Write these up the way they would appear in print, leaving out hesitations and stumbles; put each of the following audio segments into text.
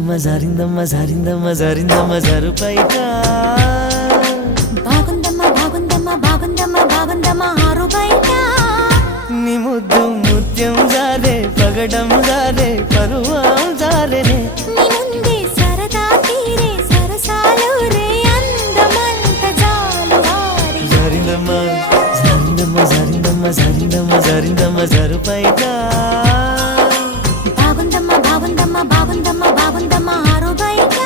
జారిందమ్మ జారిందమ్మ జారిందమ్మ జారిందమ్మ జరుపైట బాగుందమ్మ బాగుందమ్మ బాగుందమ్మ బాగుందమ్మ ఆరు బయట నీ ముద్దు ముత్యం జారే పగడం జారే పరువం జారేనే నీ ముందే సరదా తీరే సరసాలు రే అందమంత జాలు వారి జారిందమ్మ జారిందమ్మ జారిందమ్మ జారిందమ్మ జారిందమ్మ జరుపైట బాగుందమ్మ బాగుందమ్మ బాగుందమ్మ బాగుందమ్మ ఆరు బయట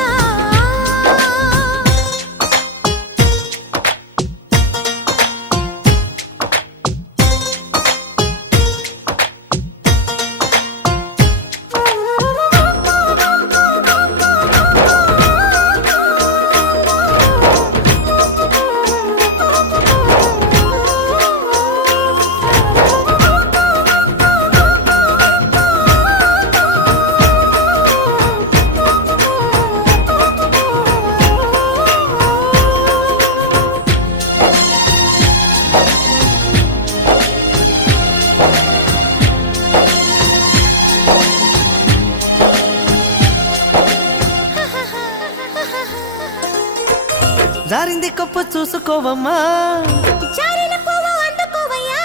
జారింది కప్పు చూసుకోవమ్మా జారిన పువ్వు అందుకోవయ్యా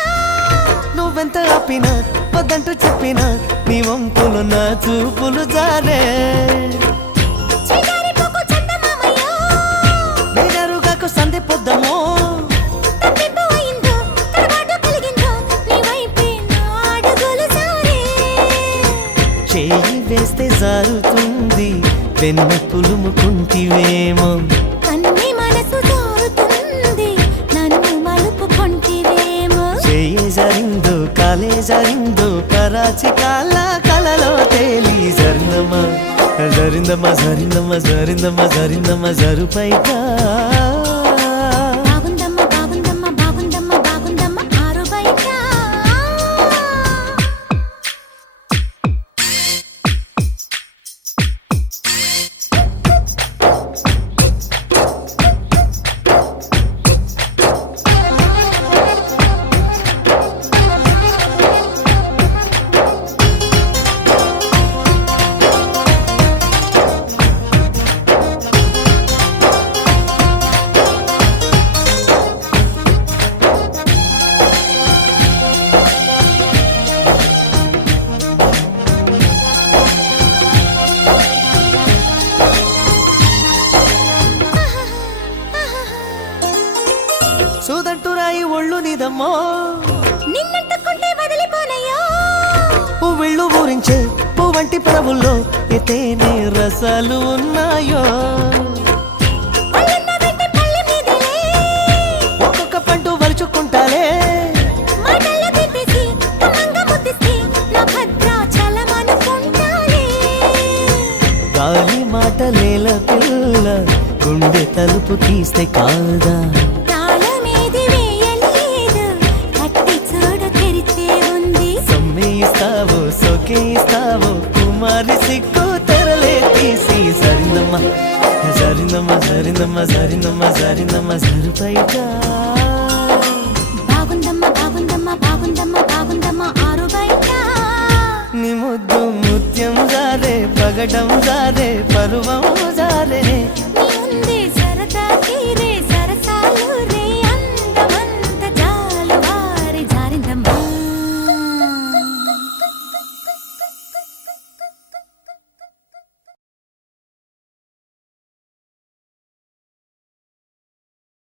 నువ్వెంత ఆపినా వద్దంటూ చెప్పినా నీ వంపులు నా చూపులు జారే చిగారి పువ్వు చందమామయ్యో బేజారుగాకు సంధి పొద్దమో తప్పిపో అయిందో తడబాటు కలిగిందో నీ వైపే నా అడుగులు సారే చేయి వేస్తే జారుతుంది వెన్న పులుముకుంటివేమో కన్ని మనసు జారుతుంది నన్ను మలుపుకొంటివేమో చేయి జారిందో కాలే జారిందో కరాచి కాల కలలో తేలి జరిందమ్మా జరిందమ్మా జరిందమ్మా జరిందమ్మా జరిందమ్మా జరుపైట బాగుందమ్మ బాగుందమ్మ బాగుందమ్మ బాగుందమ్మ ఆరు బయట సూదంటూ రాయి ఒళ్ళు నీదమ్మో నిన్నట్టుకుంటే వదిలిపోనయ్యో పువ్విళ్ళు ఊరించే పువ్వంటి ప్రభుల్లో ఎతేనే రసాలు ఉన్నాయో పళ్ళన్న వెంట పళ్ళె మీదలే ఒక్కొక్క పండు వలుచుకుంటాలే మాటల్లో తిప్పేసి కమ్మంగా ముద్దిస్తే నా భద్రాచలమనుకుంటాలే గాలి మాటలేల పిల్ల గుండె తలుపు తీస్తే కాదా తాళమేది వేయలేదు కట్టి చూడ తెరిచే ఉంది సమ్మేయిస్తావో సొకేయిస్తావో కుమారి సిగ్గు తెరలే తీసి జరిందమ్మా జరిందమ్మా జరిందమ్మా జరిందమ్మా జరిందమ్మా జరుపైట బాగుందమ్మ బాగుందమ్మ బాగుందమ్మ బాగుందమ్మ ఆరు బయట నీ ముద్దు ముత్యం జారే పగడం జారే పరువం